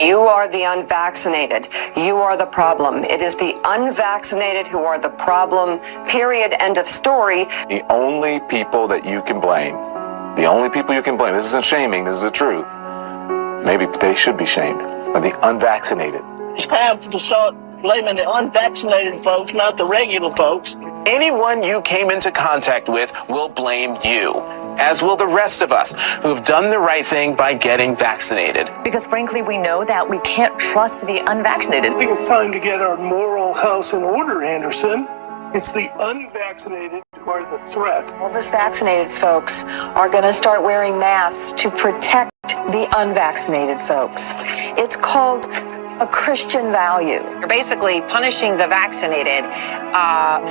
You are the unvaccinated. You are the problem. It is the unvaccinated who are the problem, period, end of story. The only people that you can blame, this isn't shaming, this is the truth. Maybe they should be shamed, are the unvaccinated. It's time to start blaming the unvaccinated folks, not the regular folks. Anyone you came into contact with will blame you, as will the rest of us who have done the right thing by getting vaccinated. Because frankly, we know that we can't trust the unvaccinated. I think it's time to get our moral house in order, Anderson. It's the unvaccinated who are the threat. All of us vaccinated folks are going to start wearing masks to protect the unvaccinated folks. It's called a Christian value. You're basically punishing the vaccinated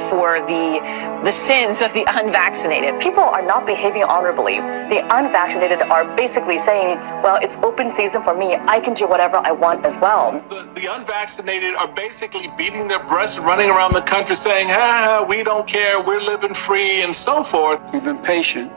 for the sins of the unvaccinated. People are not behaving honorably. The unvaccinated are basically saying, well, it's open season for me. I can do whatever I want as well. The unvaccinated are basically beating their breasts, running around the country saying, we don't care, we're living free, and so forth. We've been patient,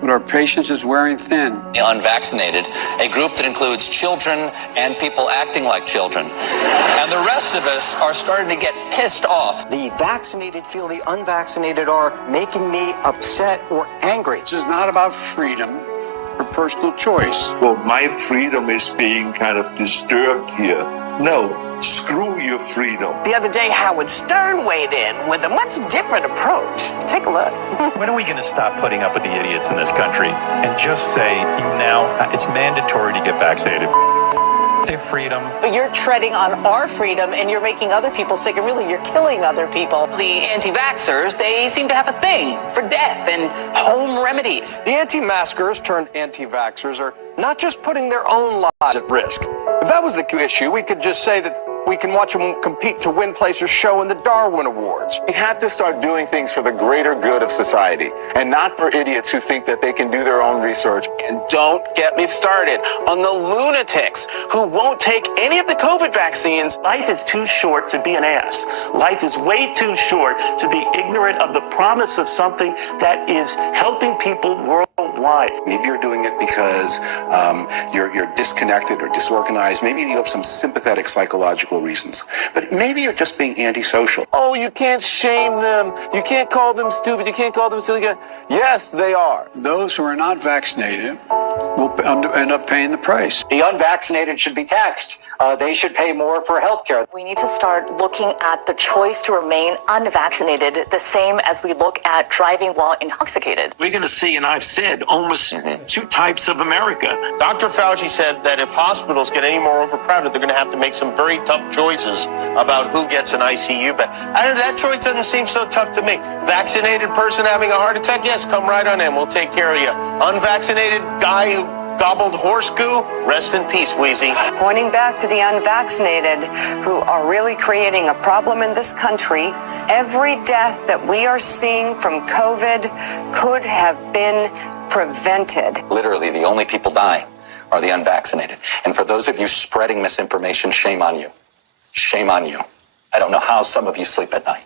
but our patience is wearing thin. The unvaccinated, a group that includes children and people acting like children. And the rest of us are starting to get pissed off. The vaccinated feel the unvaccinated are making me upset or angry. This is not about freedom or personal choice. Well, my freedom is being kind of disturbed here. No. Screw your freedom. The other day, Howard Stern weighed in with a much different approach. Take a look. When are we going to stop putting up with the idiots in this country and just say, it's mandatory to get vaccinated? Their freedom. But you're treading on our freedom and you're making other people sick, and really you're killing other people. The anti-vaxxers, they seem to have a thing for death and home remedies. The anti-maskers turned anti-vaxxers are not just putting their own lives at risk. If that was the issue, we could just say that we can watch them compete to win place or show in the Darwin Awards. We have to start doing things for the greater good of society, and not for idiots who think that they can do their own research. And don't get me started on the lunatics who won't take any of the COVID vaccines. Life is too short to be an ass. Life is way too short to be ignorant of the promise of something that is helping people worldwide. Maybe you're doing it because you're disconnected or disorganized. Maybe you have some sympathetic psychological reasons. But maybe you're just being antisocial. Oh, you can't shame them. You can't call them stupid. You can't call them silly. Yes, they are. Those who are not vaccinated will end up paying the price. The unvaccinated should be taxed. They should pay more for health care. We need to start looking at the choice to remain unvaccinated the same as we look at driving while intoxicated. We're going to see, and I've said, almost two types of America. Dr. Fauci said that if hospitals get any more overcrowded, they're going to have to make some very tough choices about who gets an ICU bed. That choice doesn't seem so tough to me. Vaccinated person having a heart attack, yes, come right on in. We'll take care of you. Unvaccinated guy who gobbled horse goo, rest in peace, Wheezy. Pointing back to the unvaccinated who are really creating a problem in this country, every death that we are seeing from COVID could have been prevented. Literally, the only people dying are the unvaccinated. And for those of you spreading misinformation, shame on you. Shame on you. I don't know how some of you sleep at night.